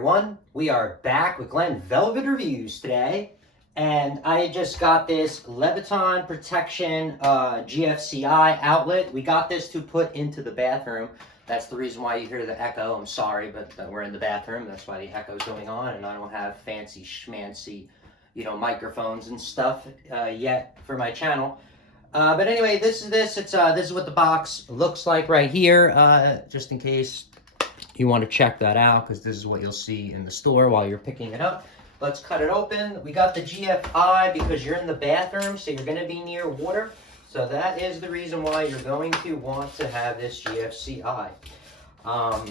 everyone. We are back with Glenn Velvet Reviews today. And I just got this Leviton Protection GFCI outlet. We got this to put into the bathroom. That's the reason why you hear the echo. I'm sorry, but we're in the bathroom. That's why the echo's going on. And I don't have fancy schmancy, microphones and stuff yet for my channel. But anyway, this is what the box looks like right here, just in case you want to check that out, because this is what you'll see in the store while you're picking it up. Let's cut it open. We got the GFI because you're in the bathroom, so you're going to be near water. So that is the reason why you're going to want to have this GFCI.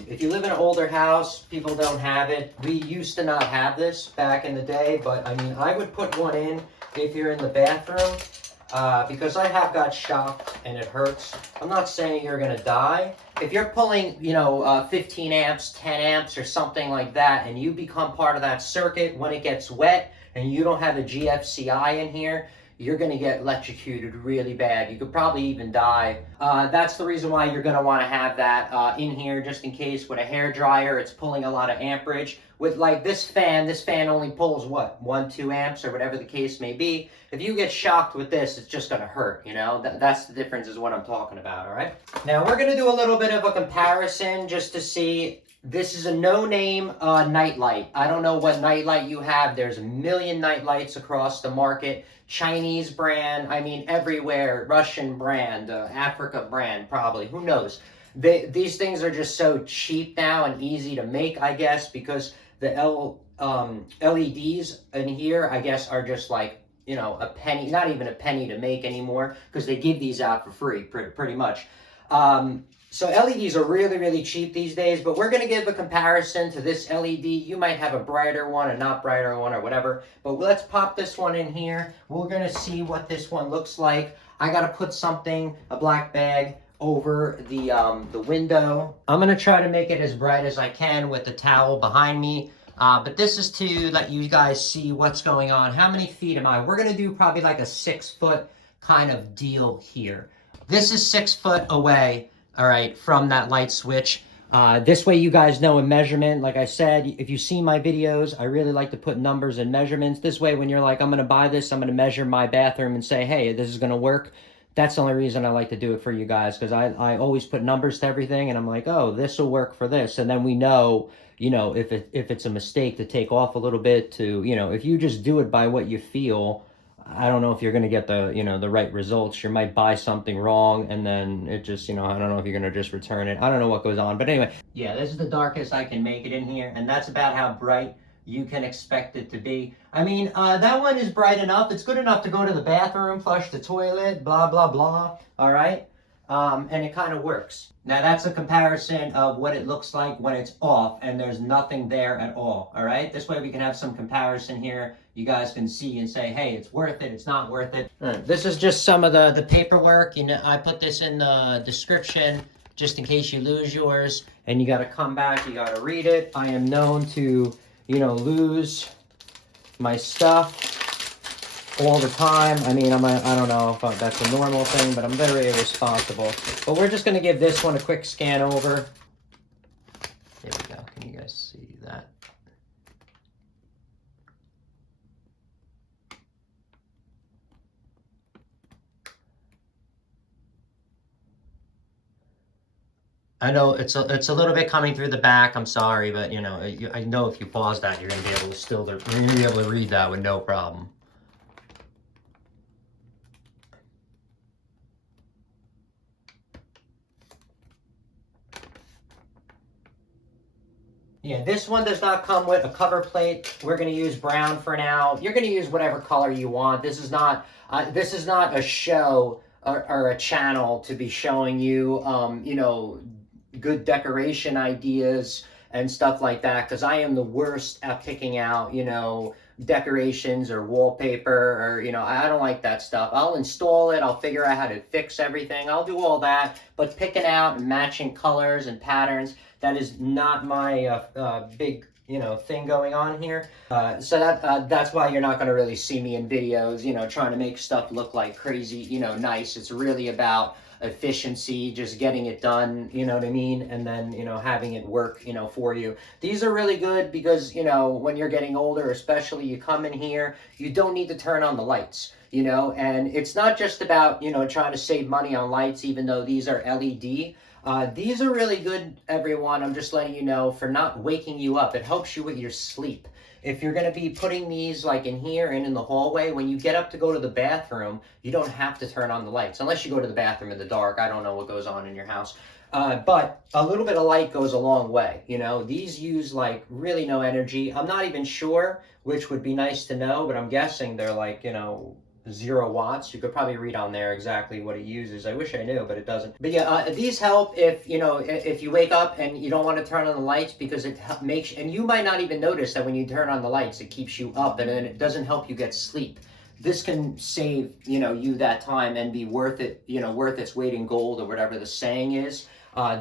If you live in an older house, people don't have it. We used to not have this back in the day, but I mean, I would put one in if you're in the bathroom. Because I have got shocked and it hurts. I'm not saying you're going to die. If you're pulling, 15 amps, 10 amps or something like that, and you become part of that circuit when it gets wet and you don't have a GFCI in here, you're going to get electrocuted really bad. You could probably even die. That's the reason why you're going to want to have that in here, just in case with a hair dryer, it's pulling a lot of amperage. With like this fan only pulls what, 1-2 amps or whatever the case may be. If you get shocked with this, it's just going to hurt, That's the difference is what I'm talking about, all right? Now, we're going to do a little bit of a comparison just to see. This is a no-name nightlight. I don't know what nightlight you have. There's a million nightlights across the market. Chinese brand, I mean everywhere. Russian brand, Africa brand, probably. Who knows? These things are just so cheap now and easy to make, I guess, because the LEDs in here, I guess, are just like, a penny, not even a penny to make anymore, because they give these out for free, pretty much. So LEDs are really, really cheap these days, but we're going to give a comparison to this LED. You might have a brighter one, a not brighter one, or whatever, but let's pop this one in here. We're going to see what this one looks like. I got to put something, a black bag, over the window. I'm going to try to make it as bright as I can with the towel behind me. But this is to let you guys see what's going on. How many feet am I? We're going to do probably like a 6-foot kind of deal here. This is 6 foot away, all right, from that light switch. This way you guys know a measurement. Like I said, if you see my videos, I really like to put numbers and measurements. This way when you're like, I'm going to buy this, I'm going to measure my bathroom and say, hey, this is going to work. That's the only reason I like to do it for you guys, because I always put numbers to everything, and I'm like, oh, this will work for this. And then we know, if it's a mistake to take off a little bit to, if you just do it by what you feel, I don't know if you're going to get the, the right results. You might buy something wrong, and then it just, I don't know if you're going to just return it. I don't know what goes on. But anyway, yeah, this is the darkest I can make it in here, and that's about how bright you can expect it to be. I mean, that one is bright enough. It's good enough to go to the bathroom, flush the toilet, blah, blah, blah, all right? And it kind of works. Now, that's a comparison of what it looks like when it's off and there's nothing there at all right? This way we can have some comparison here. You guys can see and say, hey, it's worth it, it's not worth it. This is just some of the paperwork. I put this in the description just in case you lose yours and you got to come back, you got to read it. I am known to lose my stuff all the time. I mean, I don't know if that's a normal thing, but I'm very irresponsible. But we're just going to give this one a quick scan over. There we go. Can you guys see that? I know it's a little bit coming through the back. I'm sorry, but I know if you pause that, you're gonna be able to read that with no problem. Yeah, this one does not come with a cover plate. We're going to use brown for now. You're going to use whatever color you want. This is not a show or a channel to be showing you, good decoration ideas and stuff like that, because I am the worst at picking out, decorations or wallpaper or, I don't like that stuff. I'll install it. I'll figure out how to fix everything. I'll do all that. But picking out and matching colors and patterns, that is not my big, thing going on here. So that's why you're not going to really see me in videos, trying to make stuff look like crazy, nice. It's really about efficiency, just getting it done, you know what I mean? And then, you know, having it work, you know, for you. These are really good because, you know, when you're getting older, especially, you come in here, you don't need to turn on the lights, you know, and it's not just about, you know, trying to save money on lights, even though these are LED. These are really good, everyone. I'm just letting you know, for not waking you up. It helps you with your sleep. If you're going to be putting these like in here and in the hallway, when you get up to go to the bathroom, you don't have to turn on the lights. Unless you go to the bathroom in the dark. I don't know what goes on in your house. But a little bit of light goes a long way. You know, these use like really no energy. I'm not even sure, which would be nice to know, but I'm guessing they're like, you know, 0 watts. You could probably read on there exactly what it uses. I wish I knew, but it doesn't. But yeah, these help if, you know, if you wake up and you don't want to turn on the lights, because it makes, and you might not even notice that when you turn on the lights, it keeps you up, and then it doesn't help you get sleep. This can save, you know, you that time and be worth it, you know, worth its weight in gold, or whatever the saying is.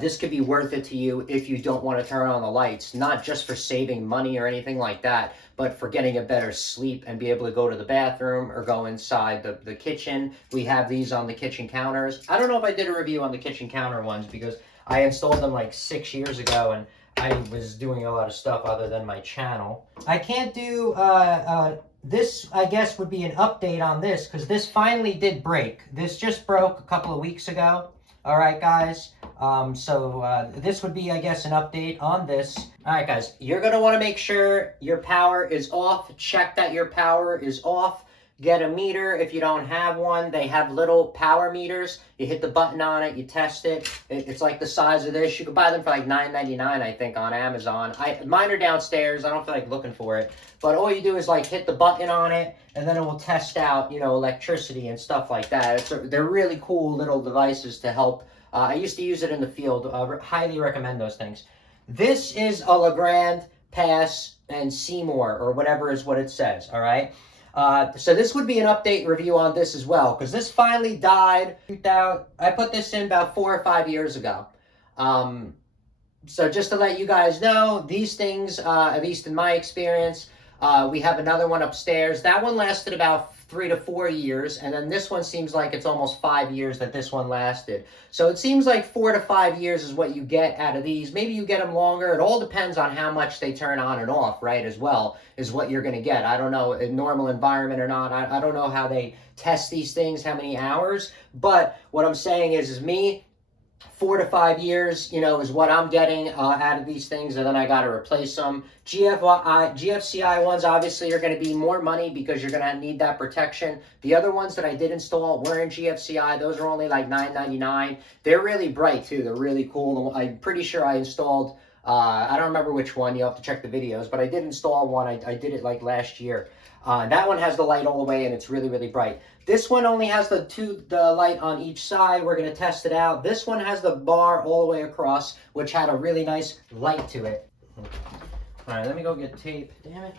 This could be worth it to you if you don't want to turn on the lights, not just for saving money or anything like that, but for getting a better sleep and be able to go to the bathroom or go inside the kitchen. We have these on the kitchen counters. I don't know if I did a review on the kitchen counter ones because I installed them like 6 years ago and I was doing a lot of stuff other than my channel. I can't do, this I guess would be an update on this because this finally did break. This just broke a couple of weeks ago. All right, guys. This would be, I guess, an update on this. All right, guys, you're going to want to make sure your power is off. Check that your power is off. Get a meter if you don't have one. They have little power meters. You hit the button on it, you test it. It's like the size of this. You can buy them for like $9.99, I think, on Amazon. Mine are downstairs. I don't feel like looking for it. But all you do is like hit the button on it, and then it will test out, you know, electricity and stuff like that. They're really cool little devices to help. I used to use it in the field. Highly recommend those things. This is a Legrand, Pass, and Seymour, or whatever is what it says, all right? So this would be an update review on this as well, because this finally died. I put this in about 4 or 5 years ago. So just to let you guys know, these things, at least in my experience, we have another one upstairs. That one lasted about 3 to 4 years, and then this one seems like it's almost 5 years that this one lasted. So it seems like 4 to 5 years is what you get out of these. Maybe you get them longer. It all depends on how much they turn on and off, right, as well, is what you're going to get. I don't know, in normal environment or not. I don't know how they test these things, how many hours, but what I'm saying is me, 4 to 5 years, you know, is what I'm getting out of these things, and then I got to replace them. GFCI ones obviously are going to be more money because you're going to need that protection. The other ones that I did install were in GFCI. Those are only like $9.99. They're really bright too. They're really cool. I'm pretty sure I installed, I don't remember which one. You have to check the videos, but I did install one. I did it like last year. That one has the light all the way, and it's really, really bright. This one only has the light on each side. We're going to test it out. This one has the bar all the way across, which had a really nice light to it. All right, let me go get tape. Damn it.